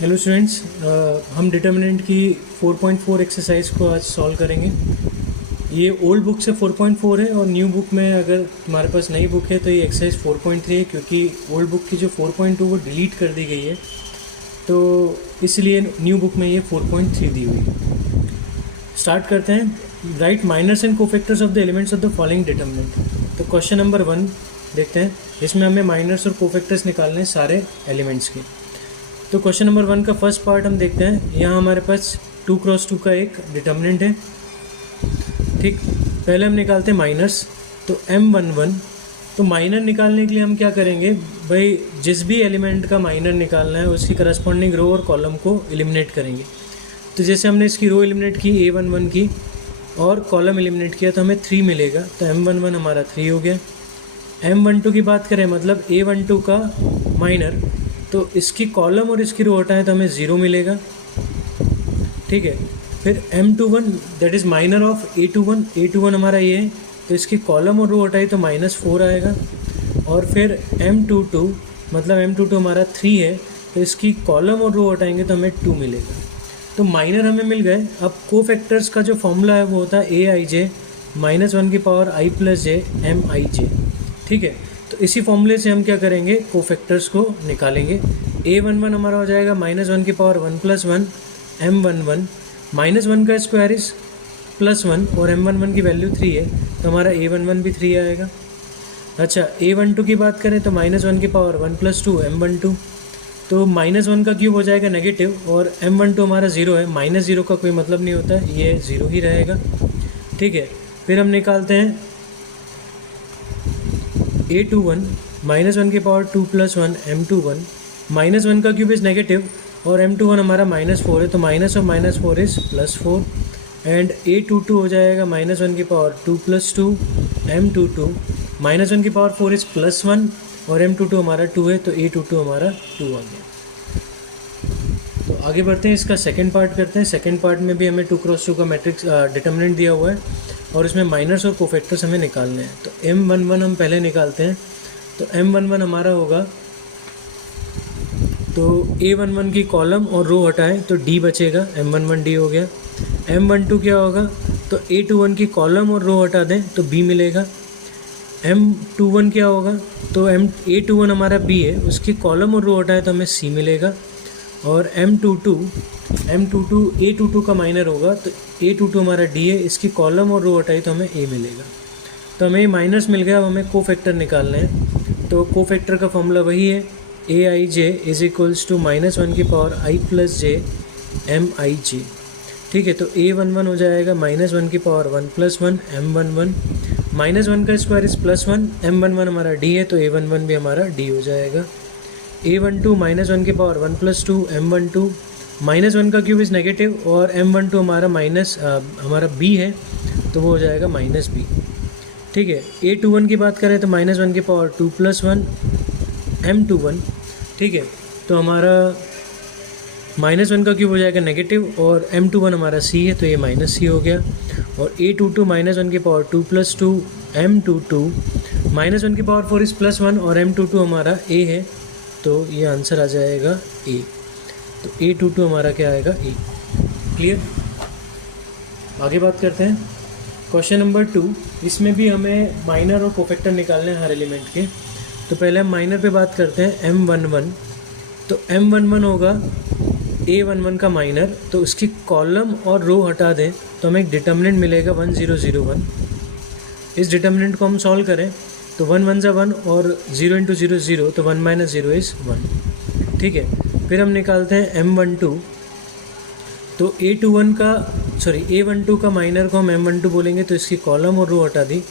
Hello students, हम determinant की 4.4 exercise को आज सॉल्व करेंगे। ये ओल्ड बुक से 4.4 है और न्यू बुक में अगर तुम्हारे पास नई बुक है तो ये एक्सरसाइज 4.3 है, क्योंकि ओल्ड बुक की जो 4.2 वो डिलीट कर दी गई है, तो इसलिए न्यू बुक में ये 4.3 दी हुई है। स्टार्ट करते हैं। Write minors and cofactors of the elements of the following determinant. तो क्वेश्चन नंबर 1 देखते हैं। इसमें हमें माइनर्स और कोफैक्टर्स निकालने हैं सारे एलिमेंट्स के। तो क्वेश्चन नंबर 1 का फर्स्ट पार्ट हम देखते हैं। यहाँ हमारे पास 2x2 का एक डिटर्मिनेंट है। ठीक, पहले हम निकालते हैं माइनर्स। तो M11, तो माइनर निकालने के लिए हम क्या करेंगे भाई, जिस भी एलिमेंट का माइनर निकालना है उसकी करस्पॉन्डिंग रो और कॉलम को एलिमिनेट करेंगे। तो जैसे हमने इसकी रो एलिमिनेट की A11 की और कॉलम एलिमिनेट किया तो हमें 3 मिलेगा। तो M11 हमारा 3 हो गया। M12 की बात करें, मतलब A12 का माइनर, तो इसकी कॉलम और इसकी रो हटाएं तो हमें 0 मिलेगा। ठीक है, फिर M21 that is minor of A21 हमारा ये है, तो इसकी कॉलम और रो हटाई तो -4 आएगा। और फिर M22, मतलब M22 हमारा 3 है, तो इसकी कॉलम और रो हटाएंगे तो हमें 2 मिलेगा। तो माइनर हमें मिल गए। अब कोफैक्टर्स का जो फॉर्मूला है वो होता है AIJ -1 की पावर I + j MIJ। ठीक है, तो इसी फॉर्मूले से हम क्या करेंगे, कोफैक्टर्स को निकालेंगे। A11 हमारा हो जाएगा -1 की पावर 1 + 1 M11, -1 का स्क्वायर इज +1 और M11 की वैल्यू 3 है, तो हमारा A11 भी 3 आएगा। अच्छा, A12 की बात करें तो -1 की पावर 1 + 2 M12, तो -1 का क्यूब हो जाएगा नेगेटिव और M12 हमारा 0 है। -0 का कोई मतलब नहीं होता, ये 0 ही रहेगा। ठीक है, फिर हम निकालते हैं A21, -1 की पावर 2 + 1 M21, -1 का क्यूब इज़ नेगेटिव और M21 हमारा -4 है, तो minus of -4 is +4। And A22 हो जाएगा -1 की पावर 2 + 2 M22, -1 की पावर 4 इज़ +1 और M22 हमारा 2 है, तो A22 हमारा 2 आ गया। तो आगे बढ़ते हैं, इसका सेकंड पार्ट करते हैं। सेकंड पार्ट में भी हमें 2x2 का मैट्रिक्स डिटर्मिनेंट दिया हुआ है और इसमें माइनर्स और कोफैक्टर्स हमें निकालने हैं। तो M11 हम पहले निकालते हैं। तो M11 हमारा होगा, तो A11 की कॉलम और रो हटाएं तो D बचेगा, M11 D हो गया। M12 क्या होगा, तो A21 की कॉलम और रो हटा दें तो B मिलेगा। M21 क्या होगा, तो A21 हमारा B है, उसकी कॉलम और रो हटाएं तो हमें C मिलेगा। और M22 A22 का माइनर होगा, तो A22 हमारा D है, इसकी कॉलम और रो हटाई तो हमें A मिलेगा। तो हमें माइनस मिल गया। अब हमें कोफैक्टर निकालने हैं। तो कोफैक्टर का फॉर्मूला वही है, AIJ इज इक्वल्स टू -1 की पावर I + j MIJ। ठीक है, तो A11 हो जाएगा -1 की पावर 1 + 1 M11, -1 का स्क्वायर इज +1, M11 हमारा D है, तो A11 भी हमारा D हो जाएगा। A12 -1 की पावर 1 + 2 M12, -1 का क्यूब इज़ नेगेटिव और M12 हमारा B है, तो वो हो जाएगा -B। ठीक है, A21 की बात करें तो -1 की पावर 2 + 1 M21। ठीक है, तो हमारा -1 का क्यूब हो जाएगा नेगेटिव और M21 हमारा C है, तो ये -C हो गया। और A22 -1 की पावर 2 + 2 M22, -1 की पावर 4 इज़ +1 और M22 हमारा A है, तो ये आंसर आ जाएगा A। तो A22 हमारा क्या आएगा, A। क्लियर। आगे बात करते हैं क्वेश्चन नंबर 2। इसमें भी हमें माइनर और कोफैक्टर निकालने हैं हर एलिमेंट के। तो पहले हम माइनर पे बात करते हैं, M11। तो M11 होगा A11 का माइनर, तो उसकी कॉलम और रो हटा दें तो हमें एक डिटर्मिनेंट मिलेगा 1001। इस डिटर्मिनेंट को हम सॉल्व करें तो 1 1 = 1 और 0 × 0 0, तो 1 - 0 इज़ 1। ठीक है, फिर हम निकालते हैं M12। तो A12 का माइनर को हम M12 बोलेंगे, तो इसकी कॉलम और रो हटा दी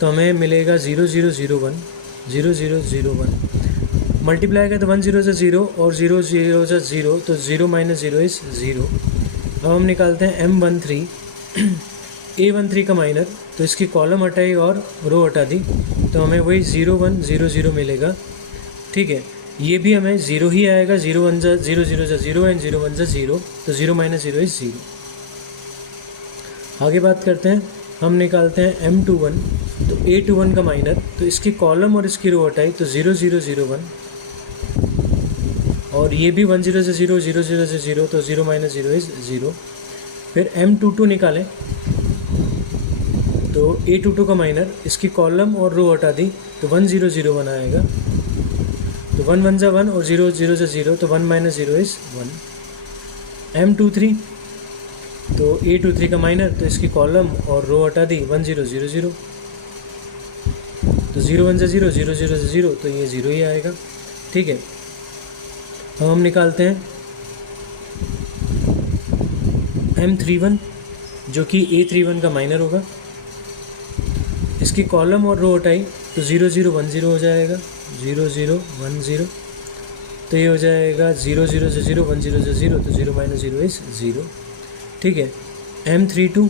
तो हमें मिलेगा 0 0 0 1 0 0 0 1। मल्टीप्लाई करें तो 1 0 से 0 और 0 0 से 0, तो 0 - 0 इज़ 0। अब हम निकालते हैं M13। A13 का माइनर, तो इसकी कॉलम हटाई और रो हटा दी तो हमें वही 0 1 0 0 मिलेगा। ठीक है, ये भी हमें 0 ही आएगा, 0 1 0 0 0 एंड 0 1 0, तो 0 - 0 इज़ 0। आगे बात करते हैं, हम निकालते हैं M21। तो A21 का माइनर, तो इसकी कॉलम और इसकी रो हटाई तो 0 0 0 1, और ये भी 1 0 से 0 0 0 से 0, तो 0 माइनस 0 इज़ 0। फिर M22 निकालें तो A22 का माइनर, इसकी कॉलम और रो हटा दी तो 1 0 0 1 आएगा, तो 1 1 1 और 0 0 से 0, तो 1 माइनस 0 इज़ 1। M23 तो A23 का माइनर, तो इसकी कॉलम और रो हटा दी 1 0 0 0, तो 0 1 से 0 0 0 से 0, तो ये 0 ही आएगा। ठीक है, अब हम निकालते हैं M31 जो कि A31 का माइनर होगा, इसकी कॉलम और रो हटाई तो 0 0 1 0 हो जाएगा, 0 0 1 0, तो ये हो जाएगा 0 0 से 0 1 0 से 0, तो 0 माइनस 0 इज़ 0। ठीक है, M32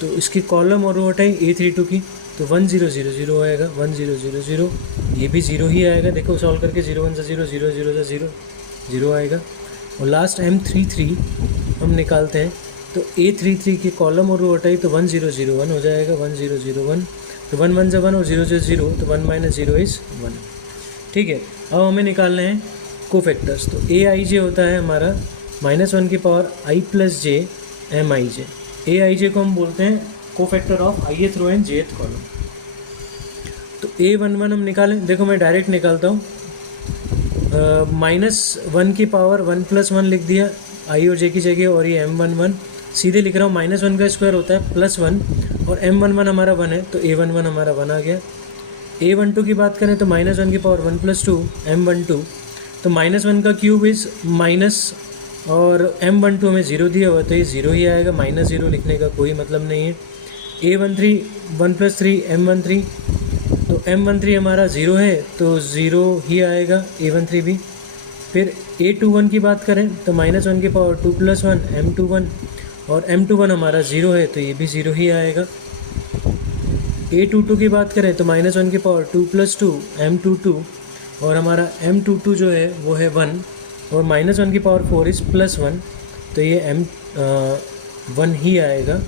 तो इसकी कॉलम और रो हटाई A32 की, तो 1 0 0 0 आएगा, 1 0 0 0, ये भी 0 ही आएगा। देखो सॉल्व करके 0 1 से 0 0 0 से 0 0 आएगा। और लास्ट M33 हम निकालते हैं तो A33 की कॉलम और रो हटाई तो 1 0 0 1 हो जाएगा, 1 0 0 1, तो 1 1 से 1 और 0 से 0, तो 1 माइनस 0 इज़ 1। ठीक है, अब हमें निकालना है कोफैक्टर्स। तो AIJ होता है हमारा -1 की power I plus J MIJ। AIJ को हम बोलते हैं cofactor of ith row and jth column. तो A11 हम निकालें, देखो मैं डायरेक्ट निकालता हूँ, -1 की पावर 1 + 1 लिख दिया I और J की जगह, और ये M11 सीधे लिख रहा हूँ, -1 का स्क्वायर होता है +1, और M11 हमारा 1 है, तो A11 हमारा 1 आ गया। A12 की बात करें तो -1 की पावर 1 + 2 M12, तो -1 का क्यूब इज़ माइनस, और M12 हमें 0 दिया हुआ, तो ये 0 ही आएगा, -0 लिखने का कोई मतलब नहीं है। A13 1 + 3 M13, तो M13 हमारा 0 है, तो 0 ही आएगा A13 भी। फिर A21 की बात करें तो -1 की पावर 2 + 1 M21, और M21 हमारा 0 है, तो ये भी 0 ही आएगा। A22 की बात करें तो -1 की पावर 2 + 2 M22, और हमारा M22 जो है वो है 1, और -1 की पावर 4 इज़ +1, तो ये M1 ही आएगा।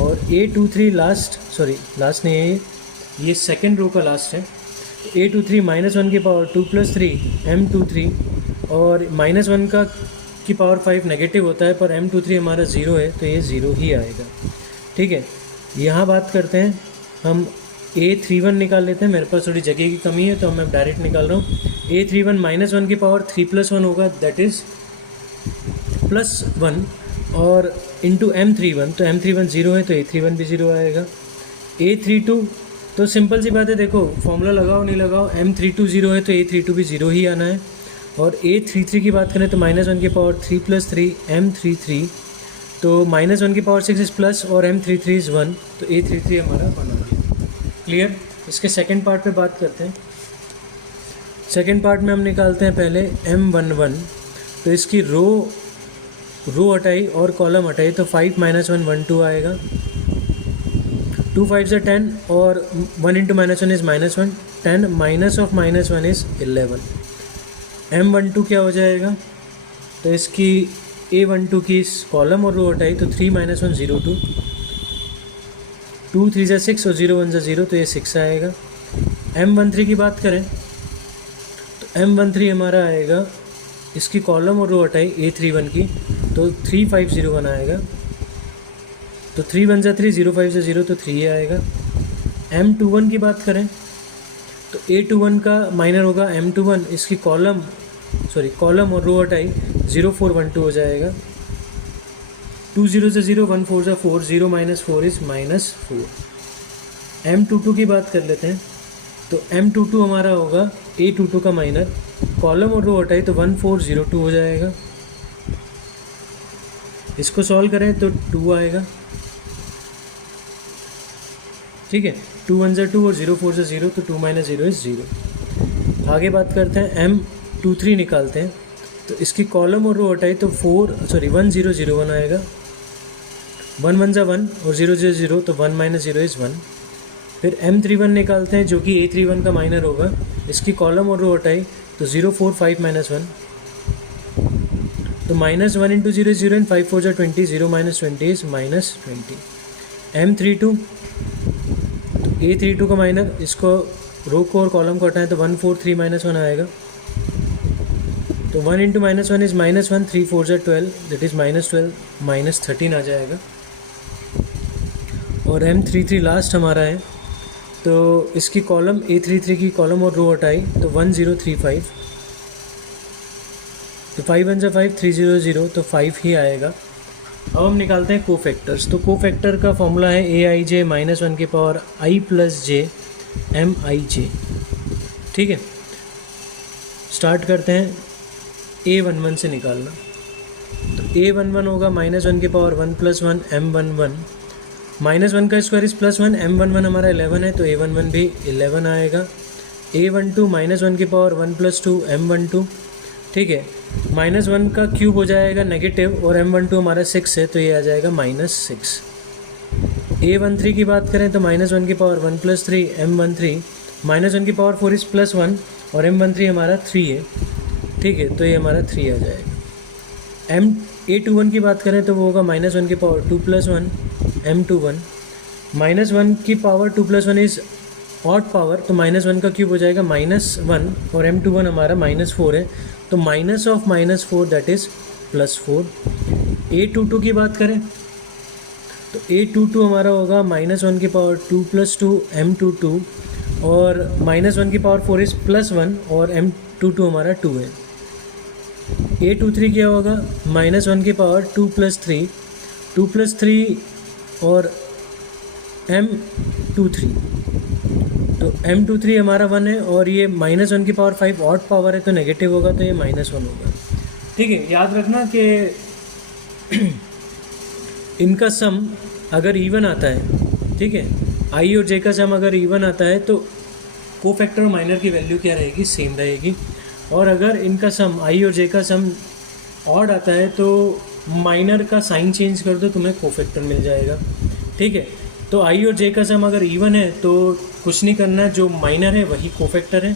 और A23 लास्ट नहीं है, ये सेकेंड रो का लास्ट है। A23 -1 की पावर 2 + 3 M23, और -1 का की पावर 5 नेगेटिव होता है, पर M23 हमारा 0 है, तो ये 0 ही आएगा। ठीक है, यहाँ बात करते हैं हम A31 निकाल लेते हैं। मेरे पास थोड़ी जगह की कमी है, तो मैं डायरेक्ट निकाल रहा हूँ। A31 -1 की पावर 3 + 1 होगा, दैट इज़ +1, और इंटू M31, तो M31 0 है, तो A31 भी 0 आएगा। A32 तो सिंपल सी बात है, देखो फॉर्मूला लगाओ नहीं लगाओ, M32 0 है, तो A32 भी 0 ही आना है। और A33 की बात करें तो -1 की पावर 3 + 3 M33, तो -1 की पावर 6 इज़ प्लस, और M33 इज़ 1, तो A33 हमारा 1 आ गया। क्लियर। इसके सेकंड पार्ट पे बात करते हैं। सेकंड पार्ट में हम निकालते हैं पहले M11, तो इसकी रो हटाई और कॉलम हटाई, तो 5 - 1 1 2 आएगा, 2 5 से 10, और 1 × -1 is -1, 10 minus of -1 is 11। M12 क्या हो जाएगा, तो इसकी A12 की कॉलम और रो हटाई, तो 3 - 1 0 2, 2 3 से 6, और 0 1 से 0, तो ये 6 आएगा। M13 की बात करें तो M13 हमारा आएगा, इसकी कॉलम और रो हटाई A31 की, तो 3 5 0 1 आएगा, तो 3 1 से 3, 0 5 से 0, तो 3 आएगा। M21 की बात करें तो A21 का माइनर होगा M21, इसकी कॉलम और रो हटाई 0 4 1 2 हो जाएगा, 2 0 से 0, 1 4 से 4, 0 - 4 इज़ -4। M22 की बात कर लेते हैं, तो M22 हमारा होगा A22 का माइनर, कॉलम और रो हटाई, तो 1 4 0 2 हो जाएगा। इसको सॉल्व करें तो 2 आएगा। ठीक है, 2 1 से 2, और 0 4 से 0, तो 2 - 0 इज़ 0। आगे बात करते हैं M23 निकालते हैं, तो इसकी कॉलम और रो हटाई, तो 1 0 0 1 आएगा, 1 1 से 1, और 0 0 0, तो 1 - 0 इज़ 1। फिर M31 निकालते हैं, जो कि A31 का माइनर होगा, इसकी कॉलम और रो हटाई, तो 0 4 5 - 1, तो -1 × 0 is 0, and 5 4 are 20, 0 - 20 is -20। M32 तो A32 का माइनर, इसको रो को और कॉलम को हटाएं तो 1 4 3 -1 आएगा। तो 1 इंटू -1 इज़ -1, 3 4 ज़ा 12, दैट इज़ -12 -13 आ जाएगा। और M33 लास्ट हमारा है, तो इसकी कॉलम A33 की कॉलम और रो हटाई तो 1035, तो 5 1 ज़ा 5, 300, तो 5 ही आएगा। अब हम निकालते हैं कोफैक्टर्स। तो कोफैक्टर का फॉर्मूला है AIJ -1 की पावर I + J MIJ। ठीक है, स्टार्ट करते हैं A11 से निकालना। तो A11 होगा -1 की पावर 1 + 1 M11, -1 का स्क्वायर इज़ +1, M11 हमारा 11 है तो A11 भी 11 आएगा। A12 -1 की पावर 1 + 2 M12। ठीक है, -1 का क्यूब हो जाएगा नेगेटिव और M12 हमारा 6 है तो ये आ जाएगा -6। A13 की बात करें तो -1 की पावर 1 + 3 M13, -1 की पावर 4 इज़ +1 और M13 हमारा 3 है। ठीक है, तो ये हमारा 3 आ जाएगा। A21 की बात करें तो वो होगा -1 की पावर 2 + 1 M21, -1 की पावर 2 + 1 इज़ ऑड पावर, तो -1 का क्यूब हो जाएगा -1 और M21 हमारा -4 है तो -4 दैट इज़ +4। A22 की बात करें तो A22 हमारा होगा -1 की पावर 2 + 2 M22 और -1 की पावर 4 इज़ +1 और M22 हमारा 2 है। A23 क्या होगा -1 की पावर 2 + 3 और M23, तो M23 हमारा 1 है और ये -1 की पावर 5 ऑड पावर है तो नेगेटिव होगा तो ये -1 होगा। ठीक है, याद रखना कि इनका सम अगर इवन आता है, ठीक है, I और J का सम अगर इवन आता है तो कोफैक्टर और माइनर की वैल्यू क्या रहेगी, सेम रहेगी। और अगर इनका सम I और J का सम ऑड आता है तो माइनर का साइन चेंज कर दो, तुम्हें कोफैक्टर मिल जाएगा। ठीक है, तो I और J का सम अगर इवन है तो कुछ नहीं करना, जो माइनर है वही कोफैक्टर है,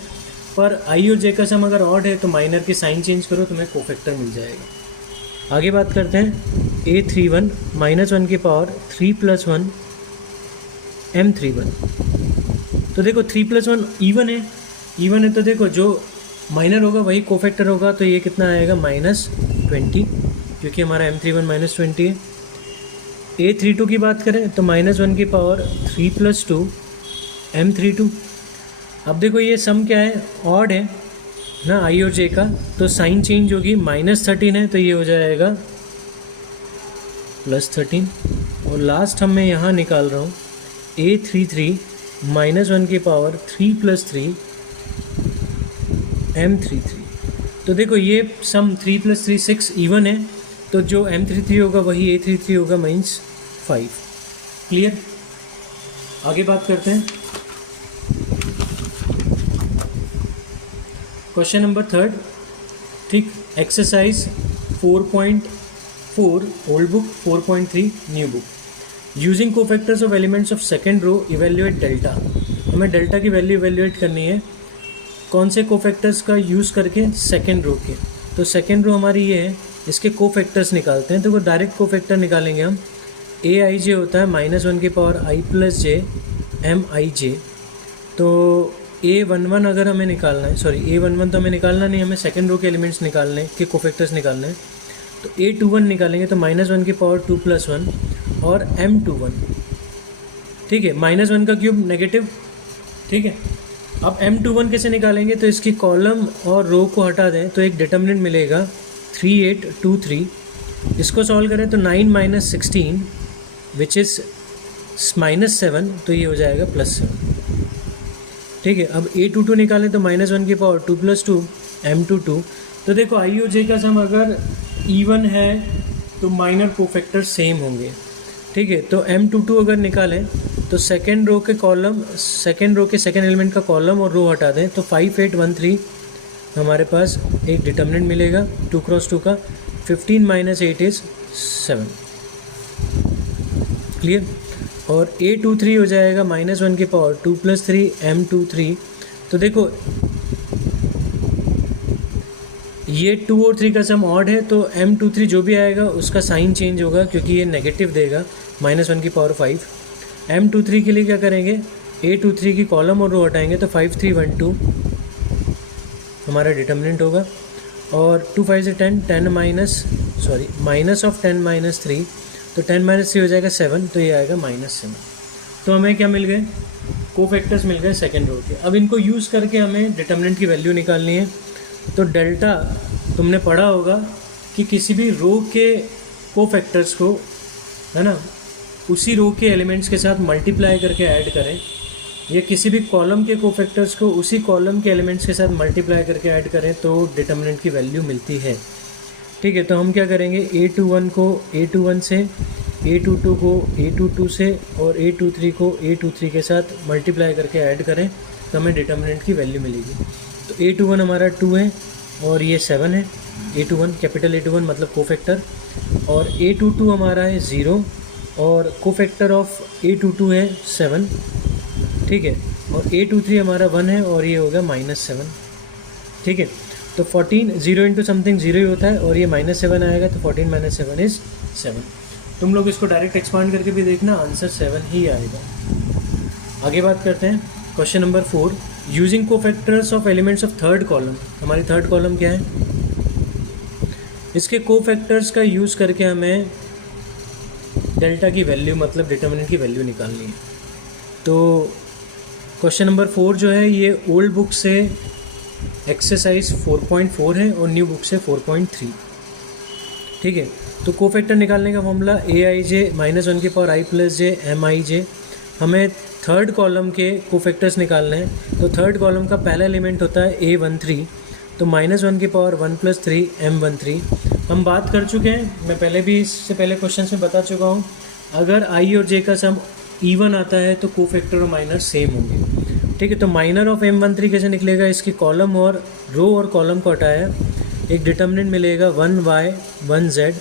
पर I और J का सम अगर ऑड है तो माइनर की साइन चेंज करो, तुम्हें कोफैक्टर मिल जाएगा। आगे बात करते हैं A31 -1 की पावर 3 + 1 M31। तो देखो 3 + 1 इवन है तो देखो जो माइनर होगा वही कोफैक्टर होगा, तो ये कितना आएगा -20, क्योंकि हमारा M31 -20 है। A32 की बात करें तो -1 की पावर 3 + 2 M32। अब देखो ये सम क्या है, ऑड है ना I और J का, तो साइन चेंज होगी, -13 है तो ये हो जाएगा +13। और लास्ट हम मैं यहाँ निकाल रहा हूँ A33 -1 की पावर 3 + 3 M33। तो देखो ये सम 3 + 3 6 इवन है, तो जो M33 होगा वही A33 होगा, मीन्स 5। क्लियर। आगे बात करते हैं क्वेश्चन नंबर 3। ठीक, exercise 4.4 old book, 4.3 new book. Using cofactors of elements of second row evaluate delta. हमें डेल्टा की वैल्यू इवेल्युएट करनी है, कौन से कोफैक्टर्स का यूज़ करके, सेकेंड रो के। तो सेकेंड रो हमारी ये है, इसके कोफैक्टर्स निकालते हैं। तो वो डायरेक्ट कोफैक्टर निकालेंगे हम। AIJ होता है -1 की पावर I + J MIJ। तो A11 अगर हमें निकालना है, सॉरी A11 तो हमें निकालना नहीं, हमें सेकेंड रो के एलिमेंट्स निकालने के कोफैक्टर्स निकालने हैं। तो A21 निकालेंगे तो -1 की पावर 2 + 1 और M21। ठीक है, -1 का क्यूब नेगेटिव। ठीक है, अब M21 कैसे निकालेंगे, तो इसकी कॉलम और रो को हटा दें तो एक डिटर्मिनेंट मिलेगा 3823। इसको सॉल्व करें तो 9 - 16 विच इज़ -7, तो ये हो जाएगा +7। ठीक है, अब A22 निकालें तो -1 की पावर 2 + 2 M22। तो देखो I और J का सम अगर इवन है तो माइनर कोफैक्टर सेम होंगे। ठीक है, तो M22 अगर निकालें तो सेकेंड रो के कॉलम, सेकेंड रो के सेकेंड एलिमेंट का कॉलम और रो हटा दें तो 5813 हमारे पास एक डिटर्मिनेंट मिलेगा 2 × 2 का। 15 - 8 इज़ 7। क्लियर। और A23 हो जाएगा -1 की पावर 2 + 3 M23। तो देखो ये 2 और 3 का सम ऑड है तो M23 जो भी आएगा उसका साइन चेंज होगा, क्योंकि ये नेगेटिव देगा, -1 की पावर 5। M23 के लिए क्या करेंगे, A23 की कॉलम और रो हटाएंगे तो 5312 हमारा डिटर्मिनेंट होगा। और 2 5 से 10, 10 माइनस ऑफ 10 माइनस 3, तो 10 माइनस 3 हो जाएगा 7, तो ये आएगा -7। तो हमें क्या मिल गए, कोफैक्टर्स मिल गए सेकेंड रो के। अब इनको यूज़ करके हमें डिटर्मिनेंट की वैल्यू निकालनी है। तो डेल्टा तुमने पढ़ा होगा कि किसी भी रो के कोफैक्टर्स को, है ना, उसी रो के एलिमेंट्स के साथ मल्टीप्लाई करके ऐड करें, या किसी भी कॉलम के कोफैक्टर्स को उसी कॉलम के एलिमेंट्स के साथ मल्टीप्लाई करके ऐड करें तो डिटर्मिनेंट की वैल्यू मिलती है। ठीक है, तो हम क्या करेंगे, A21 को A21 से, A22 को A22 से और A23 को A23 के साथ मल्टीप्लाई करके ऐड करें तो हमें डिटर्मिनेंट की वैल्यू मिलेगी। तो A21 हमारा 2 है और ये 7 है। A21 कैपिटल A21 मतलब कोफैक्टर, और A22 हमारा है 0 और कोफैक्टर ऑफ A22 है 7। ठीक है, और A23 हमारा 1 है और ये हो गया -7। ठीक है, तो 14 0 इंटू समथिंग 0 ही होता है और ये -7 आएगा, तो 14 - 7 इज़ 7। तुम लोग इसको डायरेक्ट एक्सपांड करके भी देखना, आंसर 7 ही आएगा। आगे बात करते हैं question number 4, using cofactors of elements of third column. हमारी थर्ड कॉलम क्या है, इसके कोफैक्टर्स का यूज़ करके हमें डेल्टा की वैल्यू मतलब डिटर्मिनेंट की वैल्यू निकालनी है। तो क्वेश्चन नंबर 4 जो है ये ओल्ड बुक से एक्सरसाइज 4.4 है और न्यू बुक से 4.3। ठीक है, तो कोफैक्टर निकालने का फॉर्मूला AIJ -1 की पावर I + j MIJ। हमें थर्ड कॉलम के कोफैक्टर्स निकालने हैं। तो थर्ड कॉलम का पहला एलिमेंट होता है A13, तो -1 की पावर 1 + 3 M13। हम बात कर चुके हैं, मैं पहले भी इससे पहले क्वेश्चन में बता चुका हूँ, अगर I और J का सम इवन आता है तो कोफैक्टर और माइनर सेम होंगे। ठीक है, तो माइनर ऑफ M13 कैसे निकलेगा, इसकी कॉलम और रो और कॉलम को हटाया, एक डिटर्मिनेंट मिलेगा 1y 1z।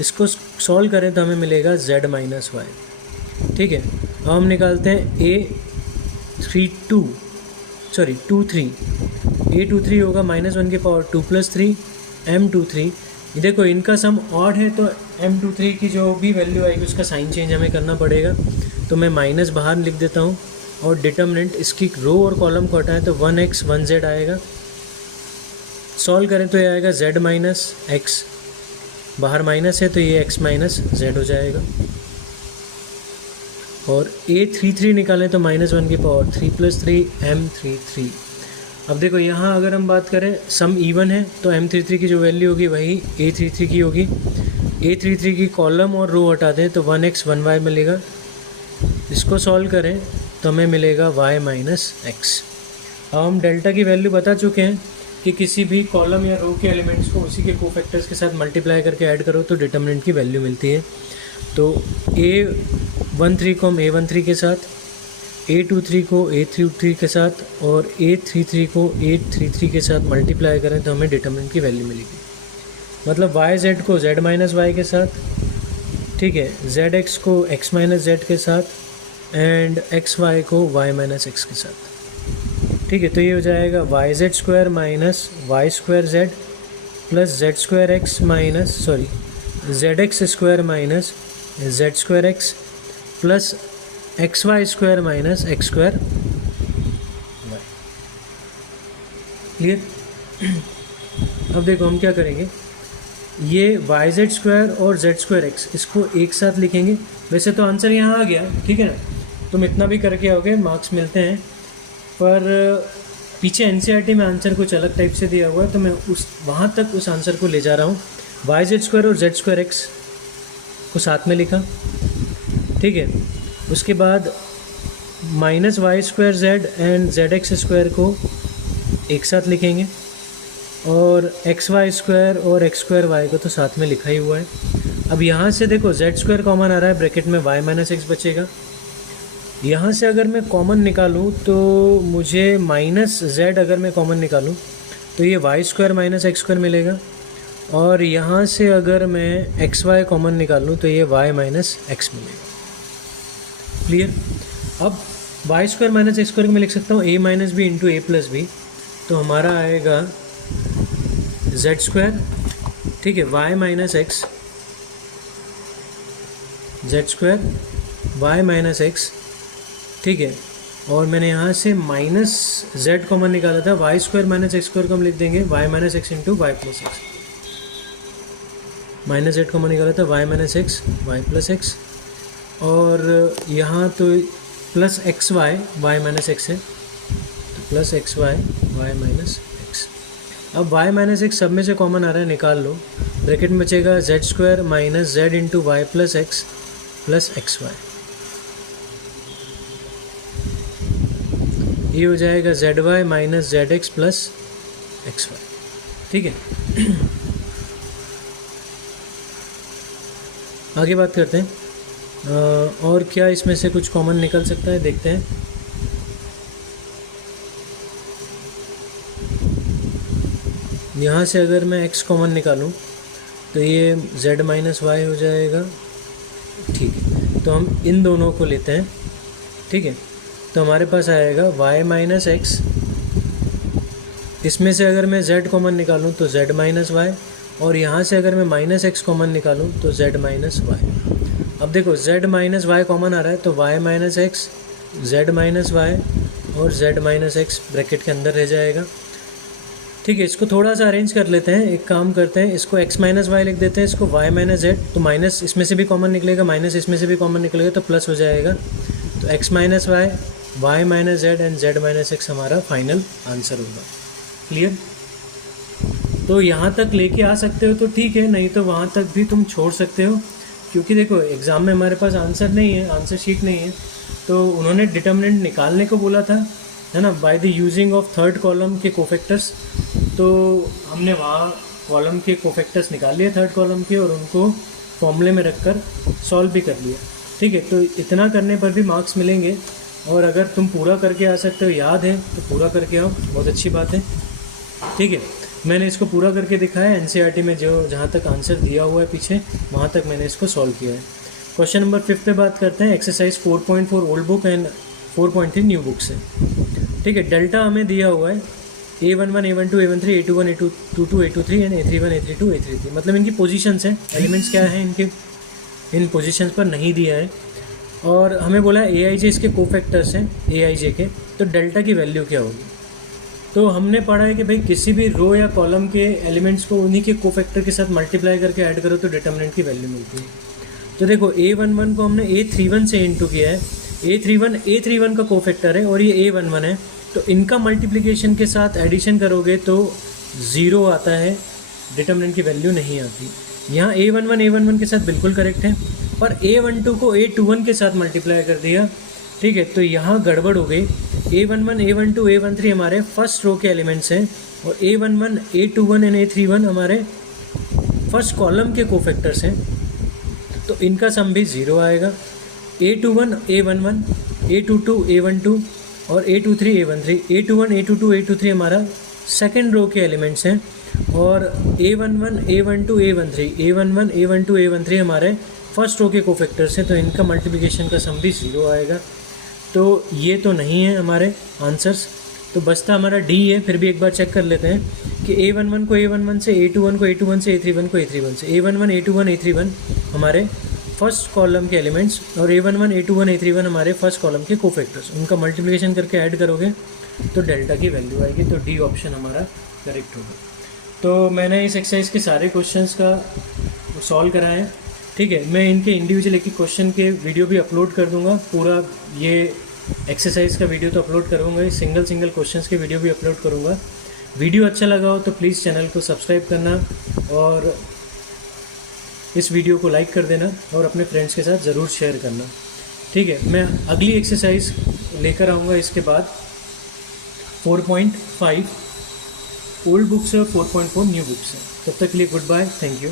इसको सॉल्व करें तो हमें मिलेगा z - y। ठीक है, अब हम निकालते हैं A23 होगा -1 की पावर 2 + 3 M23। देखो इनका सम ऑड है तो M23 की जो भी वैल्यू आएगी उसका साइन चेंज हमें करना पड़ेगा, तो मैं माइनस बाहर लिख देता हूँ। और डिटर्मिनेंट इसकी रो और कॉलम को हटाएं तो 1x 1z आएगा। सॉल्व करें तो ये आएगा z - x, बाहर माइनस है तो ये x - z हो जाएगा। और A33 निकालें तो -1 की पावर 3 + 3 M33। अब देखो यहाँ अगर हम बात करें सम इवन है तो M33 की जो वैल्यू होगी वही A33 की होगी। A33 की कॉलम और रो हटा दें तो 1x 1y मिलेगा। इसको सॉल्व करें तो हमें मिलेगा y - x। अब हम डेल्टा की वैल्यू बता चुके हैं कि किसी भी कॉलम या रो के एलिमेंट्स को उसी के कोफैक्टर्स के साथ मल्टीप्लाई करके ऐड करो तो डिटर्मिनेंट की वैल्यू मिलती है। तो A13 को हम A13 के साथ, A23 को A23 के साथ और A33 को A33 के साथ मल्टीप्लाई करें तो हमें डिटर्मिनेंट की वैल्यू मिलेगी। मतलब YZ को Z - y के साथ, ठीक है, ZX को x - z के साथ एंड XY को y - x के साथ। ठीक है, तो ये हो जाएगा YZ² - y² plus ZX² Z² plus XY² - x²। Clear? अब देखो हम क्या करेंगे, ये YZ² और Z²X इसको एक साथ लिखेंगे। वैसे तो आंसर यहाँ आ गया, ठीक है ना, तुम इतना भी करके आओगे मार्क्स मिलते हैं, पर पीछे NCERT में आंसर कुछ अलग टाइप से दिया हुआ है तो मैं वहाँ तक उस आंसर को ले जा रहा हूँ। YZ² और Z²X को साथ में लिखा, ठीक है। उसके बाद -y² एंड ZX² को एक साथ लिखेंगे और XY² और X² को तो साथ में लिखा ही हुआ है। अब यहाँ से देखो Z² कॉमन आ रहा है, ब्रैकेट में y - x बचेगा। यहाँ से अगर मैं कॉमन निकालूँ तो मुझे -z अगर मैं कॉमन निकालूँ तो ये y² - x² मिलेगा, और यहाँ से अगर मैं xy कॉमन निकालूँ तो ये y - x मिलेगा। क्लियर? अब y² - x² में लिख सकता हूँ a - b × a + b, तो हमारा आएगा Z², ठीक है, y - x Z² y - x, ठीक है, और मैंने यहाँ से माइनस z कॉमन निकाला था, Y square minus X square को हम लिख देंगे Y minus X into Y plus X. Minus z common निकाला था Y minus X Y plus X, और यहाँ तो plus X Y minus X है, तो plus X Y minus X. अब y माइनस एक्स सब में से कॉमन आ रहा है, निकाल लो। ब्रैकेट में बचेगा z square minus Z into Y plus X plus X Y. ये हो जाएगा Z Y minus Z X plus X Y. ठीक है, आगे बात करते हैं और क्या इसमें से कुछ कॉमन निकल सकता है, देखते हैं। यहाँ से अगर मैं x कॉमन निकालूं तो ये z माइनस वाई हो जाएगा। ठीक है, तो हम इन दोनों को लेते हैं। ठीक है, तो हमारे पास आएगा y माइनस एक्स, इसमें से अगर मैं z कॉमन निकालूं तो z माइनस वाई, और यहाँ से अगर मैं माइनस एक्स कॉमन निकालूं तो z माइनस वाई। अब देखो z माइनस वाई कॉमन आ रहा है, तो y minus X z minus Y और z माइनस एक्स ब्रैकेट के अंदर रह जाएगा। ठीक है, इसको थोड़ा सा अरेंज कर लेते हैं। एक काम करते हैं, इसको x माइनस वाई लिख देते हैं, इसको y माइनस जेड, तो माइनस इसमें से भी कॉमन निकलेगा, माइनस इसमें से भी कॉमन निकलेगा, तो प्लस हो जाएगा। तो x minus Y y minus Z and z minus X हमारा फाइनल आंसर होगा। क्लियर? तो यहाँ तक लेके आ सकते हो तो ठीक है, नहीं तो वहाँ तक भी तुम छोड़ सकते हो, क्योंकि देखो एग्ज़ाम में हमारे पास आंसर नहीं है, आंसर शीट नहीं है, तो उन्होंने डिटर्मिनेंट निकालने को बोला था, है ना, by the using of third column के कोफैक्टर्स। तो हमने वहाँ कॉलम के कोफैक्टर्स निकाल लिए थर्ड कॉलम के, और उनको फॉर्मूले में रखकर सॉल्व भी कर लिया। ठीक है, तो इतना करने पर भी मार्क्स मिलेंगे, और अगर तुम पूरा करके आ सकते हो, याद है तो पूरा करके आओ, बहुत अच्छी बात है। ठीक है, मैंने इसको पूरा करके दिखाया है, एनसीईआरटी में जो जहाँ तक आंसर दिया हुआ है पीछे, वहाँ तक मैंने इसको सॉल्व किया है। क्वेश्चन नंबर 5 पे बात करते हैं। Exercise 4.4 old book and 4.3 new book से। ठीक है, डेल्टा हमें दिया हुआ है A11, A12, A13, A21, A22, A23 and A31, A32, A33, मतलब इनकी पोजीशंस हैं, एलिमेंट्स क्या हैं इनके, इन पोजीशंस पर नहीं दिया है। और हमें बोला है AIJ इसके कोफैक्टर्स हैं, AIJ के, तो डेल्टा की वैल्यू क्या होगी। तो हमने पढ़ा है कि भाई किसी भी रो या कॉलम के एलिमेंट्स को उन्हीं के कोफैक्टर के साथ मल्टीप्लाई करके ऐड करो तो डिटर्मिनेंट की वैल्यू मिलती है। तो देखो A11 को हमने A31 से इंटू किया है, A31 का कोफैक्टर है और ये A11 है, तो इनका मल्टीप्लिकेशन के साथ एडिशन करोगे तो 0 आता है, डिटर्मिनेंट की वैल्यू नहीं आती। यहाँ A11 के साथ बिल्कुल करेक्ट है, पर A12 को A21 के साथ मल्टीप्लाई कर दिया। ठीक है, तो यहाँ गड़बड़ हो गई। A11, A12, A13 हमारे फर्स्ट रो के एलिमेंट्स हैं, और A11, A21 एंड A31 हमारे फर्स्ट कॉलम के कोफैक्टर्स हैं, तो इनका सम भी 0 आएगा। A21, A11, A22, A12 और A23, A13, A21, A22, A23 हमारा सेकेंड रो के एलिमेंट्स हैं, और A11, A12, A13 हमारे फर्स्ट रो के कोफैक्टर्स हैं, तो इनका मल्टीप्लिकेशन का सम भी 0 आएगा। तो ये तो नहीं है हमारे आंसर्स, तो बचता हमारा डी है। फिर भी एक बार चेक कर लेते हैं कि A11 को A11 से, A21 को A21 से, A31 को A31 से। A11, A21, A31 हमारे फर्स्ट कॉलम के एलिमेंट्स, और A11, A21, A31 हमारे फर्स्ट कॉलम के कोफैक्टर्स, उनका मल्टीप्लिकेशन करके ऐड करोगे तो डेल्टा की वैल्यू आएगी। तो डी ऑप्शन हमारा करेक्ट होगा। तो मैंने इस एक्सरसाइज के सारे क्वेश्चंस का सॉल्व कराया है। ठीक है, मैं इनके इंडिविजुअल एक क्वेश्चन के वीडियो भी अपलोड कर दूंगा, पूरा ये एक्सरसाइज का वीडियो तो अपलोड करूँगा ही, सिंगल क्वेश्चंस के वीडियो भी अपलोड करूँगा। वीडियो अच्छा लगा हो तो प्लीज़ चैनल को सब्सक्राइब करना और इस वीडियो को लाइक कर देना और अपने फ्रेंड्स के साथ ज़रूर शेयर करना। ठीक है, मैं अगली एक्सरसाइज लेकर आऊँगा इसके बाद 4.5 ओल्ड बुक से और 4.4 न्यू बुक से। तब तक के लिए गुड बाय, थैंक यू।